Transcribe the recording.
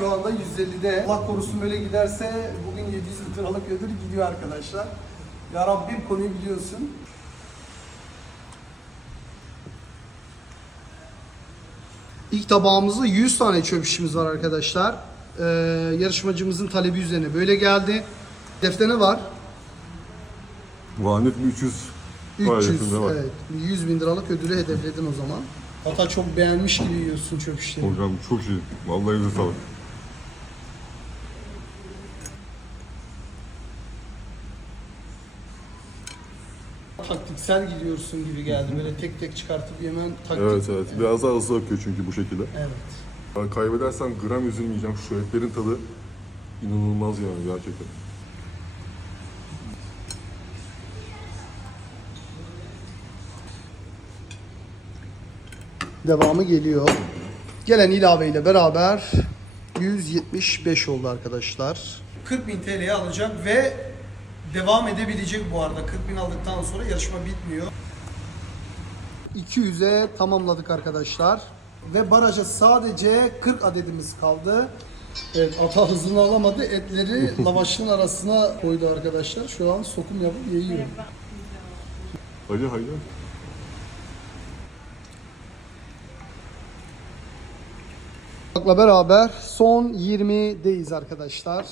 şu anda 150'de. Allah korusun böyle giderse bugün 700 liralık ödül gidiyor arkadaşlar. Ya Rabbim konuyu biliyorsun. İlk tabağımızda 100 tane çöp şişimiz var arkadaşlar. Ee, yarışmacımızın talebi üzerine böyle geldi. Defte ne var? Vanet 300 var 300, yakında var. evet. 100 bin liralık ödülü hedefledin o zaman. Hatta çok beğenmiş gibi yiyorsun çöp şişleri. Hocam çok iyi. Vallahi elinize sağlık. Taktiksel gidiyorsun gibi geldi. Böyle tek tek çıkartıp yemen taktik. Evet evet. Biraz daha hızlı akıyor çünkü bu şekilde. Evet. Ben kaybedersem gram üzülmeyeceğim. Şu etlerin tadı inanılmaz yani gerçekten. Devamı geliyor. Gelen ilave ile beraber 175 oldu arkadaşlar. 40 bin TL'ye alacak ve devam edebilecek bu arada. 40 bin aldıktan sonra yarışma bitmiyor. 200'e tamamladık arkadaşlar. Ve baraja sadece 40 adedimiz kaldı. Evet ata hızını alamadı. Etleri lavaşın arasına koydu arkadaşlar. Şu an sokum yapıp yiyor. Hadi hadi. Beraber son 20'deyiz arkadaşlar.